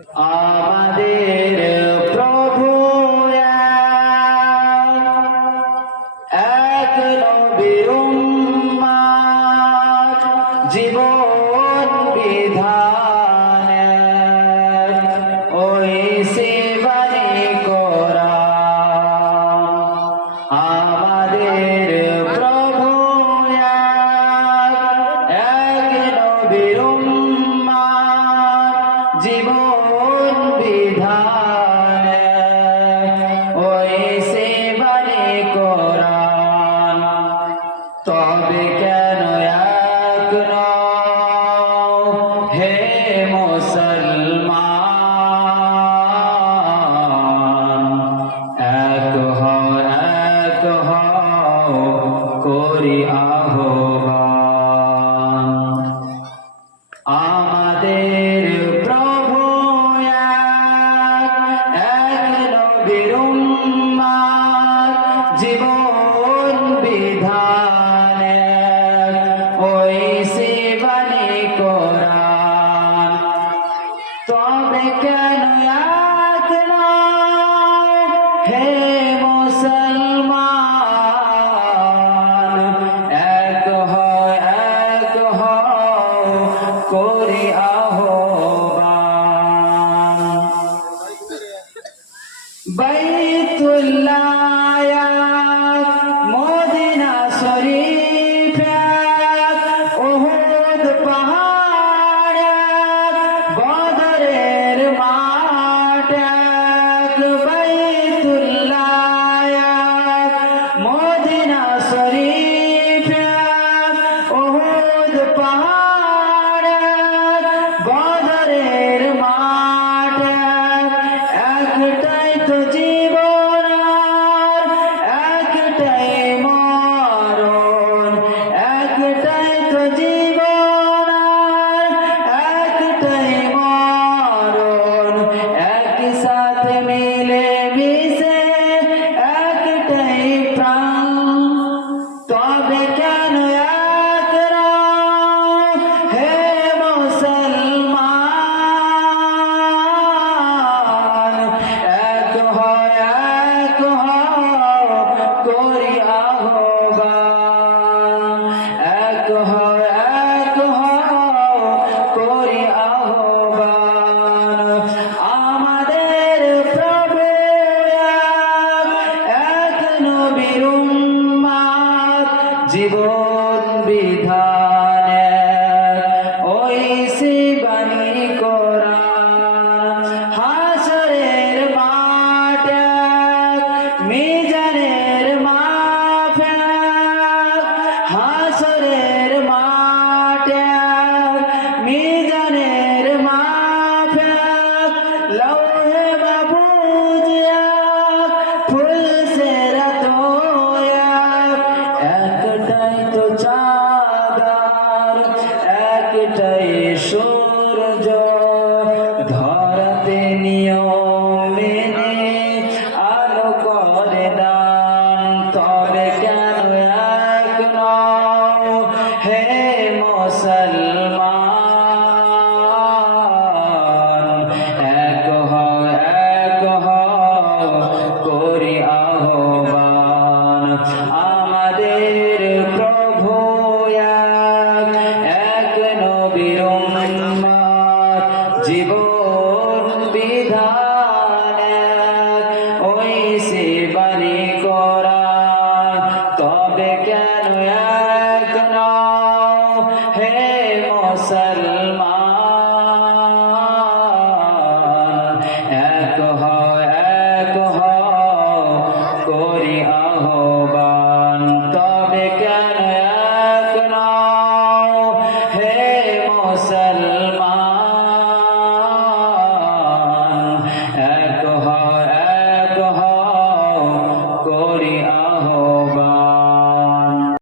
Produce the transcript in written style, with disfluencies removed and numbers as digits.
আমাদের প্রভু এক নবীর উম্মত জীবন বিধানের ওই সেবানি কোরআন। আমাদের প্রভু এক নবীর উম্মত জীবন বিধানের ওই সেবানি কোরআন। তবে কেন এক নও হে মুসলমান, এক হও করি আহ্বান। আমাদের প্রভু এক নবীর উম্মত জীবন বিধানের ওই সেবানি কোরআন। তবে কেন এক নও হে মুসলমান, এক হও করি আহ্বান। বাইতুল্লাহ মদিনা শরীফ উহুদ পাহাড় বদরের মাঠ। বাইতুল্লাহ মদিনা শরীফ উহুদ পাহাড় বদরের মাঠ। একটাই তো জীবন একটাই মরণ, একটাই তো জীবন একটাই মরণ। একই সাথে মিলে মিশে একটাই প্রাণ। তবে কেন এক নও হে মুসলমান, এক হও করি আহ্বান। এক হও করি আহ্বান। আমাদের প্রভু এক নবীর উম্মত জীবন বিধানের ওই সেবানি কোরআন। হাসরের মাঠ মিজানের মাঠ, হাসরের মাঠ মিজানের মাঠ। লৌহ